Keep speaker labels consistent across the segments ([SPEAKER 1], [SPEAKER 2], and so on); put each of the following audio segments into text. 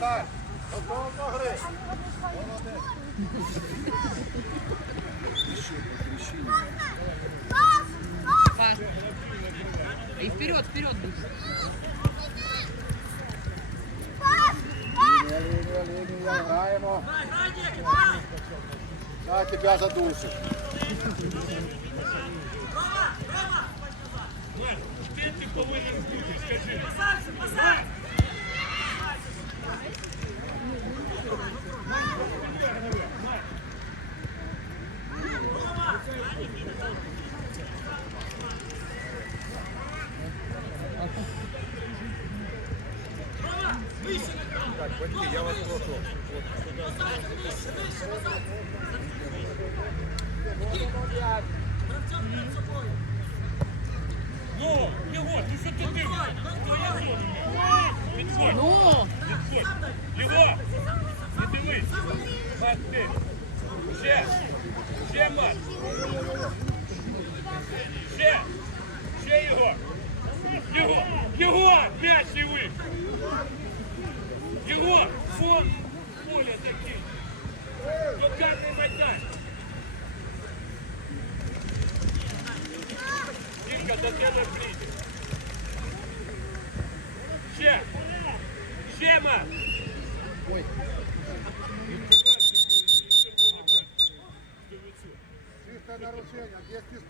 [SPEAKER 1] Наталь, готова до гри.
[SPEAKER 2] Пас. И вперед, вперед.
[SPEAKER 1] Лінія, лінія, лінія, граємо. Я тебе задушу.
[SPEAKER 3] Де ти повинен бути, скажи?
[SPEAKER 1] Так, батьки, я вас прошу.
[SPEAKER 3] Ну, Єгор, ти що ти дивишся? Зона. Підходь,
[SPEAKER 2] Ну,
[SPEAKER 3] підходь. Єгор, не дивись. Мат, ти. Ще. Ще, Мат. Ще. Ще, Єгор. Єгор, Єгор, м'яч не вийшов. Єгор, фон поля такий. Локальний майданчик. Дінка, до тебе прийде. Ще. Ще, Мат.
[SPEAKER 1] Чисте нарушення, 200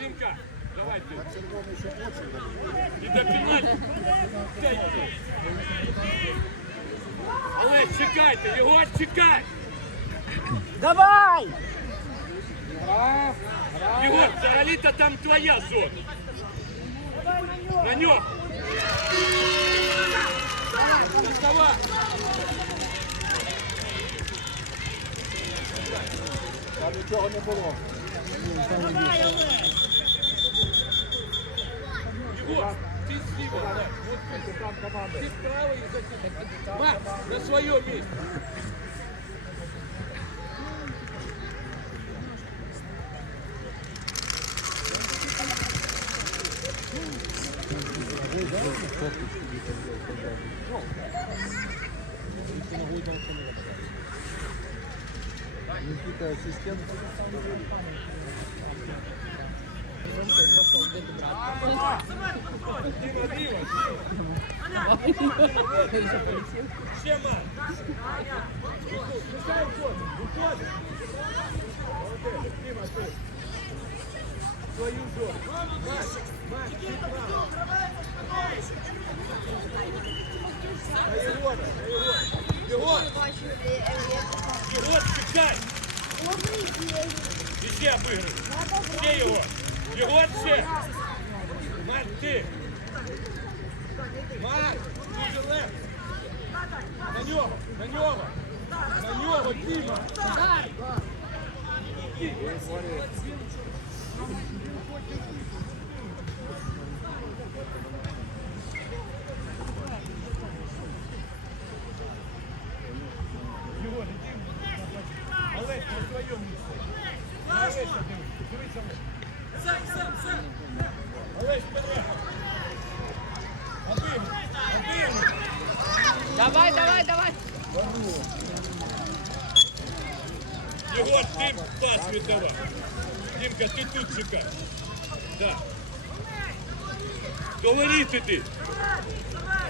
[SPEAKER 3] Дімка, давай ти.
[SPEAKER 1] На червоний ще очень дали.
[SPEAKER 3] І до пенальті. Але чекайте, його чекай.
[SPEAKER 4] Давай!
[SPEAKER 3] Його, взагалі-то там твоя зона. На нього. Доставай.
[SPEAKER 1] Там нічого не було.
[SPEAKER 3] Його, ти зліва. да. Вот ти.
[SPEAKER 1] Там команда.
[SPEAKER 3] Ти справа і за Ма, на своєму місці.
[SPEAKER 1] Никита ассистент.
[SPEAKER 3] Діма, Діма. Ще, ма. Пускай входить, виходить. Молодець, Діма, ти. Свою зону. Маш, Маш, ти право. На Єгора, на Єгора. Єгор, Єгор, чекай. І ще. Марк, ти. Марк, дуже легко. На нього, на нього. На нього, Діма. Єгор, іди. Олег, на своєму місці. На Олеся дивись. Дивись, Олег. Олег, вперед. Обігруй, обігруй.
[SPEAKER 2] Давай, давай, давай.
[SPEAKER 3] Єгор, ти пас віддавай. Дімка, ти тут чекай. Так. До воріт іди.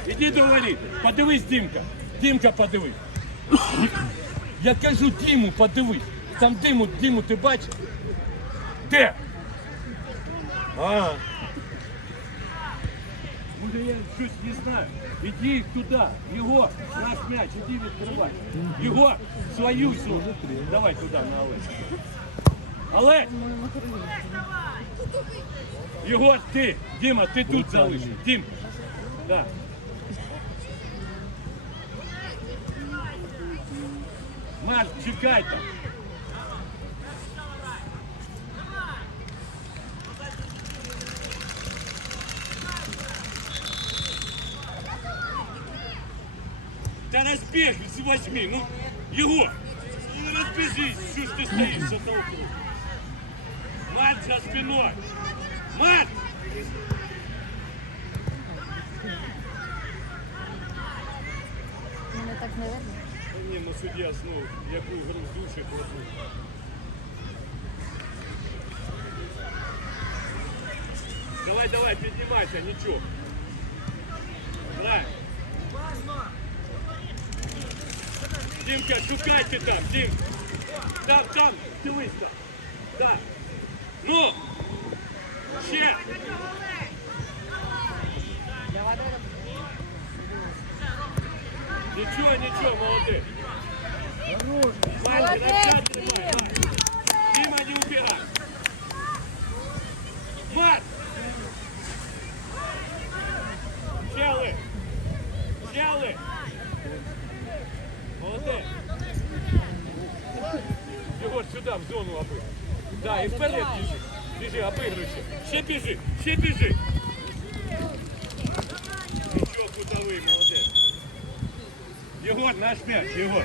[SPEAKER 3] Іди до. Подивись, Дімка. Дімка, подивись. Я кажу Діму, подивись. Там Диму, Діму ти бачиш? Де? А. Може я щось не знаю. Іди туди, його, наш м'яч, іди відкривай. Його, свою зону. Давай туди, на Олег. Олег! Його ти, Діма, ти тут залишив. Дім. Да. Марк, чекай там. Та розбіг з восьми, ну, Єгор, ну розбіжись, що ж ти стоїш за толку? Мать за спиною! Мать! Ні, ну суддя знову, яку гру душить. Давай, давай, піднімайся, нічого. Грай. Дімка, шукайте там, Дім. Там, там, дивись там. Так. Ну! Ще! Нічого, нічого, молодець. Ваня, на центр давай, Ваня. Дима, не убирай. Мат! Щели! Щели! Молодець! Єгор, сюди, в зону обив. Да, і вперед біжи. Біжи, обигруй ще. Ще біжи, ще біжи. Нічого, кутовий, молодець. Егор, наш мяч, Егор.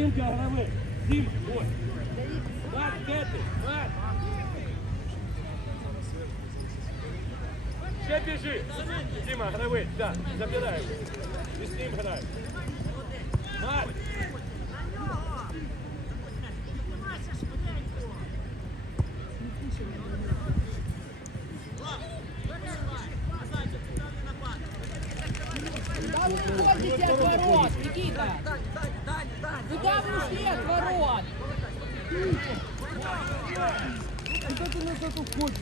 [SPEAKER 3] Димка, грави. Дим, ось. Так, де ти? Ще біжи. Дима, грави. да, забирай. І з ним грай. Марк.
[SPEAKER 2] do cu.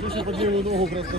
[SPEAKER 1] Слушай, под левую ногу просто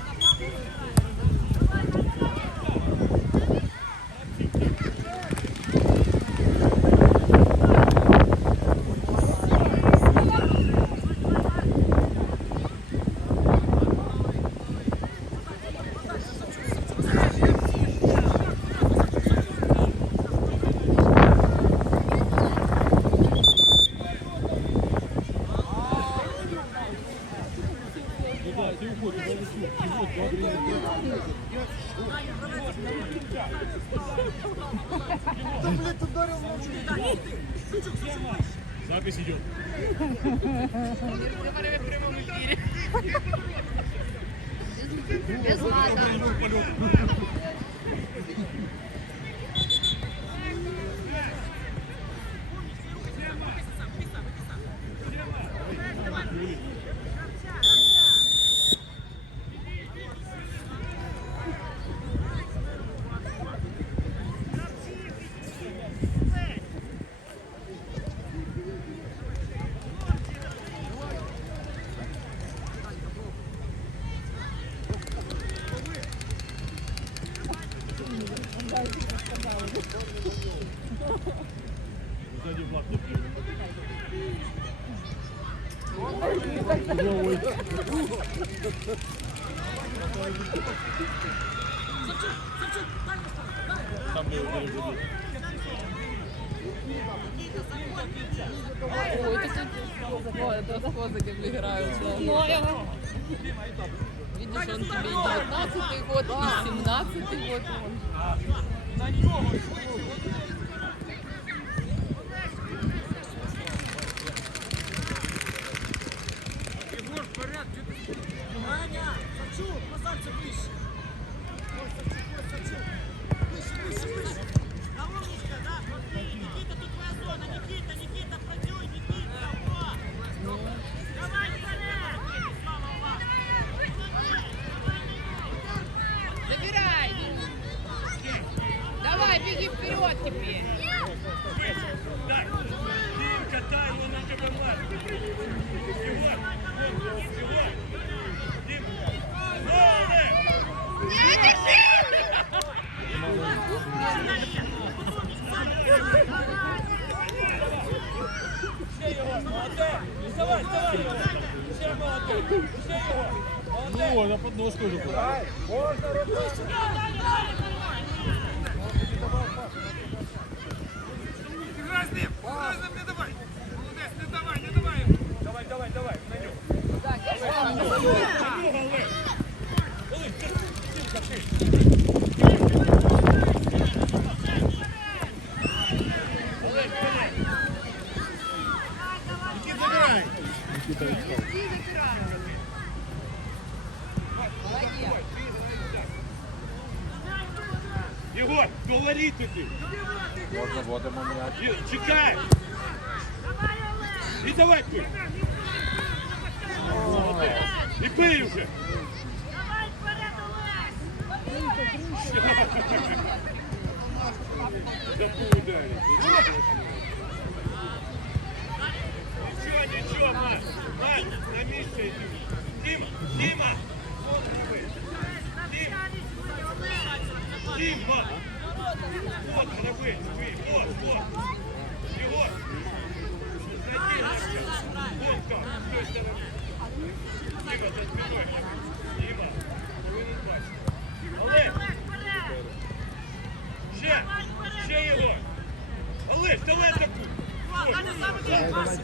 [SPEAKER 3] Запись идет.
[SPEAKER 2] Говорили в прямом эфире. Без мата.
[SPEAKER 1] Там я его перебуду.
[SPEAKER 2] Ой, ты тут Ой, это с козыком играют. Видишь, он тебе и 19 год, и 17 год.
[SPEAKER 3] На него!
[SPEAKER 1] Ну, подножку уже.
[SPEAKER 3] Давай, давай, давай, на нього. На нього, Олег. Олег, ти, Дімка, ти. Олег, Олег. Єгор, говори ти.
[SPEAKER 1] Можно водом менять.
[SPEAKER 3] Є- Чекай. І давай пий. І пий вже.
[SPEAKER 4] Давай вперед, Олесь.
[SPEAKER 3] Запудай. Нічого, нічого, Маш. Маш, на місце йди. Діма, Діма. Діма. Діма. Вот, граби, ви, вот, вот. Єгор. Зайди, Вот как, з тої сторони. Діма, за спиною. Діма, повинен бачити. Олег, ще, ще Єгор. Олег, давай атакуй. Ось.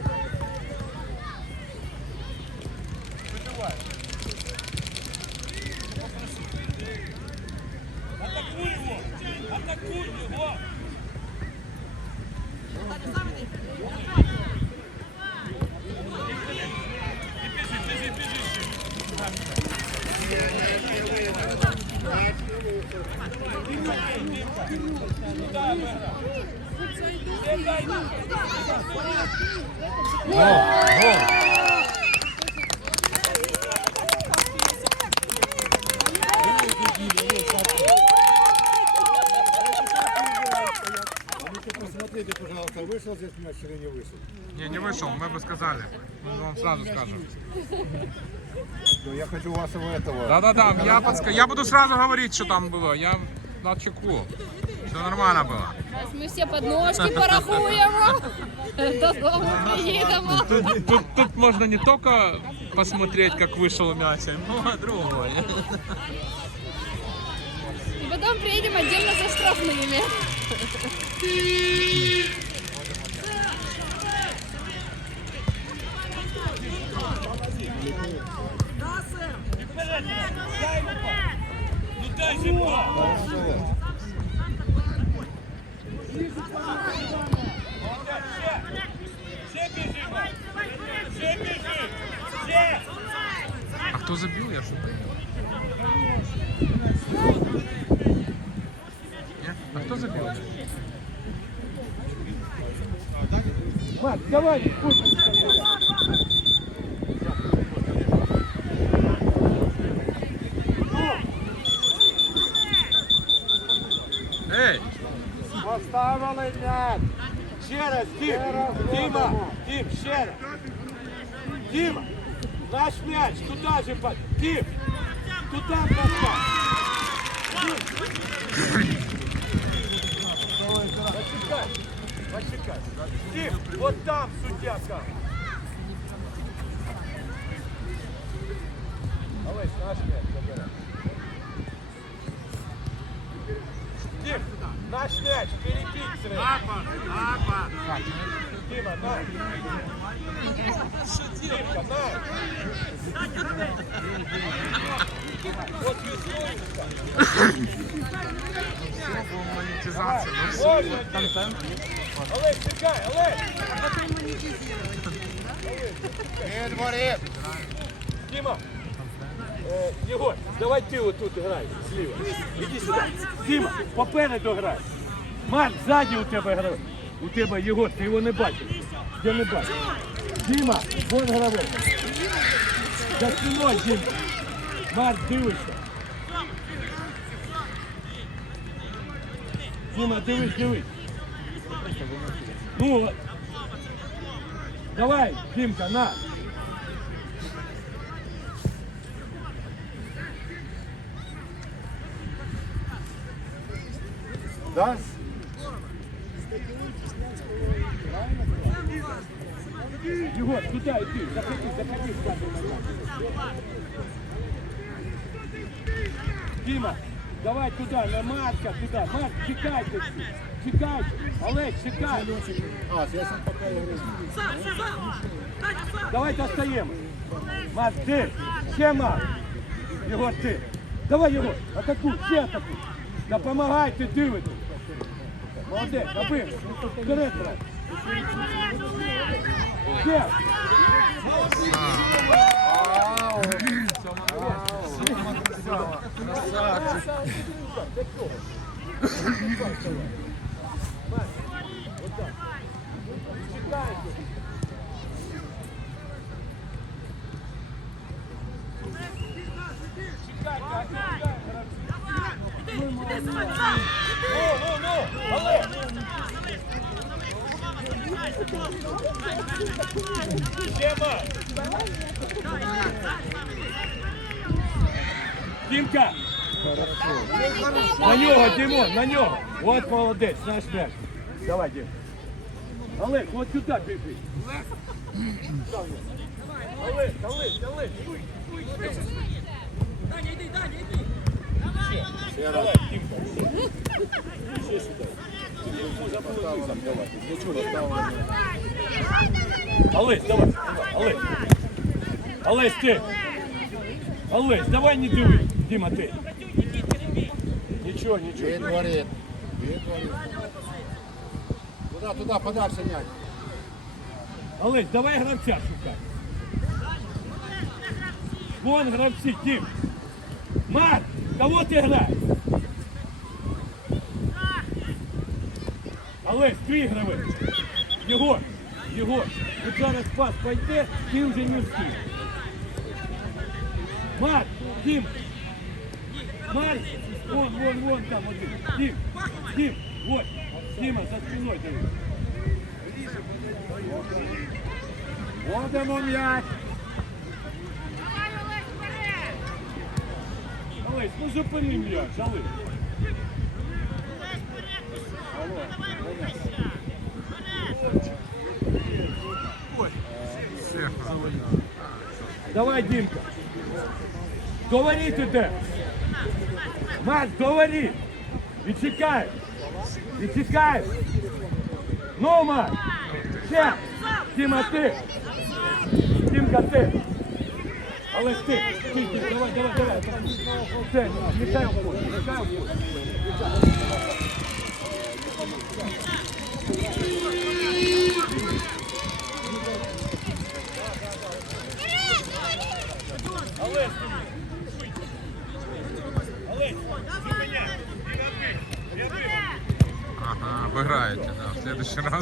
[SPEAKER 3] Атакуй его! Атакуй его! И бежи, бежи, бежи. Куда обыграл? Все дай.
[SPEAKER 1] А ну-ка посмотрите, пожалуйста, вышел здесь мяч или не вышел?
[SPEAKER 5] Не, не вышел, мы бы сказали. Мы вам сразу скажем.
[SPEAKER 1] Но я хочу вашего этого.
[SPEAKER 5] Да-да-да, я, подска... я буду сразу говорить, что там было. Я на чеку. Все нормально было.
[SPEAKER 2] Зараз ми всі подножки порахуємо. Додому приїдемо.
[SPEAKER 5] Тут, тут, тут можно не только посмотреть, как вышел мяч, а и много другое.
[SPEAKER 2] І потім приїдемо отдельно за штрафними.
[SPEAKER 5] Кто забил, я шукаю? А кто забил?
[SPEAKER 3] Марк, давай,
[SPEAKER 5] Эй!
[SPEAKER 1] мяч,
[SPEAKER 3] туда же, Ким, туда поставь. Почекай, почекай. Ким, вот там судья как. Давай, наш мяч, забирай. Ким, наш мяч, перекинь. Папа, папа. Діма, на. Дімка, на. От весною.
[SPEAKER 5] Монетизація, ну все.
[SPEAKER 3] Дім. Олесь, чекай, Олесь.
[SPEAKER 1] Від воріт.
[SPEAKER 3] Дима, э, давай ты вот тут играй, слева. Иди сюда. Дима, попереду грай. Марк, ззаді у тебе гравець. У тебе, Єгор, ти його не бачиш. Я не бачу. Дима, вон гравець. За спиною, Дима. Марк, дивишся. Дима, дивись, дивись. Ну, давай, Димка, на.
[SPEAKER 1] Да?
[SPEAKER 3] Егор, туда иди, заходи, заходи в. Дима, давай туда, на Марка, туда. Марк, чекайте. Чекайте. Олег, чекай.
[SPEAKER 1] А, я сам пока.
[SPEAKER 3] Давай достаємо. Марк, ти. Ще Марк. Єгор, ти. Давай, Єгор, атакуй, ще атакуй. Допомагайте, дивитесь. Молодець, набив. Вперед, брат. Ще. Ну, Ще Марк. Дімка! На нього, Дімон, на нього. От молодець, наш м'яч. Давай, Дім. Олег, от сюди біжи. Олег, Олег, Олег.
[SPEAKER 4] Даня, иди, Даня, иди.
[SPEAKER 3] Давай, Дімка. Ще сюди. Олесь, давай, Олесь. Олесь, ти. Олесь, давай не диви. Діма, ти. Нічого, нічого.
[SPEAKER 1] Від воріт. Від воріт. Туда, туда, подальше мяч.
[SPEAKER 3] Олесь, давай гравця шукай. Вон гравці, Дім. Марк, кого ти граєш? Олесь, твій гравець. Єгор, Єгор, от зараз пас пойде, ти вже не встиг. Марк, Дім. Марк, вон, вон, вон там один. Дім, Дім, вот. Діма, за спиною дивись. Водимо м'яч. Олесь, ну зупини м'яч, Олесь.
[SPEAKER 5] Всех.
[SPEAKER 3] Давай, Димка. Говори ти де. Макс, говори. Відчекай. Відчекай. Ну, Макс. Ще. Діма, ти. Дімка, ти. Але ти. Ти, ти, давай, давай, давай. Все, мішай в полі, мішай в полі.